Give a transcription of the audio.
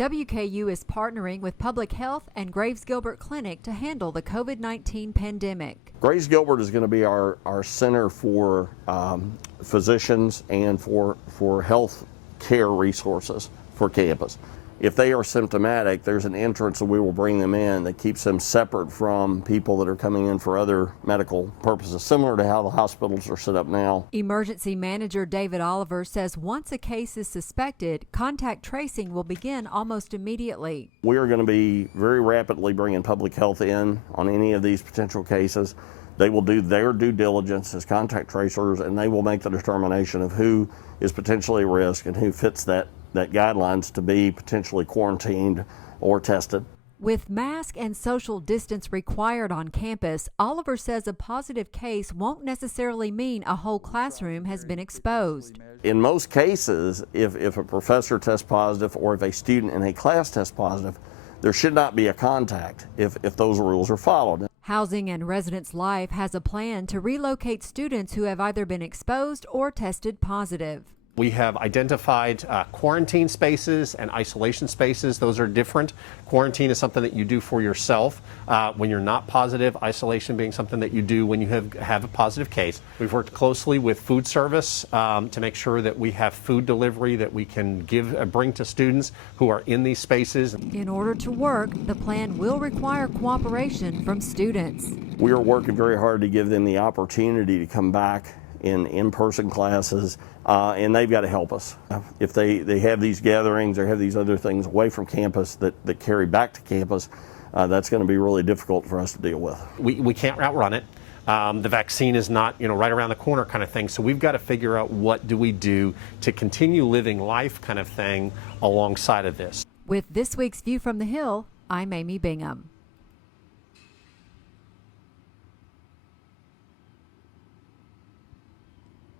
WKU is partnering with Public Health and Graves Gilbert Clinic to handle the COVID-19 pandemic. Graves Gilbert is going to be our center for physicians and for health care resources for campus. If they are symptomatic, there's an entrance and we will bring them in that keeps them separate from people that are coming in for other medical purposes, similar to how the hospitals are set up now. Emergency Manager David Oliver says once a case is suspected, contact tracing will begin almost immediately. We are going to be very rapidly bringing public health in on any of these potential cases. They will do their due diligence as contact tracers, and they will make the determination of who is potentially at risk and who fits that guidelines to be potentially quarantined or tested. With mask and social distance required on campus, Oliver says a positive case won't necessarily mean a whole classroom has been exposed. In most cases, if a professor tests positive or if a student in a class tests positive, there should not be a contact if those rules are followed. Housing and Residence Life has a plan to relocate students who have either been exposed or tested positive. We have identified quarantine spaces and isolation spaces. Those are different. Quarantine is something that you do for yourself when you're not positive. Isolation being something that you do when you have a positive case. We've worked closely with food service to make sure that we have food delivery that we can bring to students who are in these spaces. In order to work, the plan will require cooperation from students. We are working very hard to give them the opportunity to come back in-person classes, and they've got to help us. If they have these gatherings or have these other things away from campus that carry back to campus, that's going to be really difficult for us to deal with. We can't outrun it. The vaccine is not, right around the corner kind of thing, so we've got to figure out what do we do to continue living life kind of thing alongside of this. With this week's View from the Hill, I'm Amy Bingham.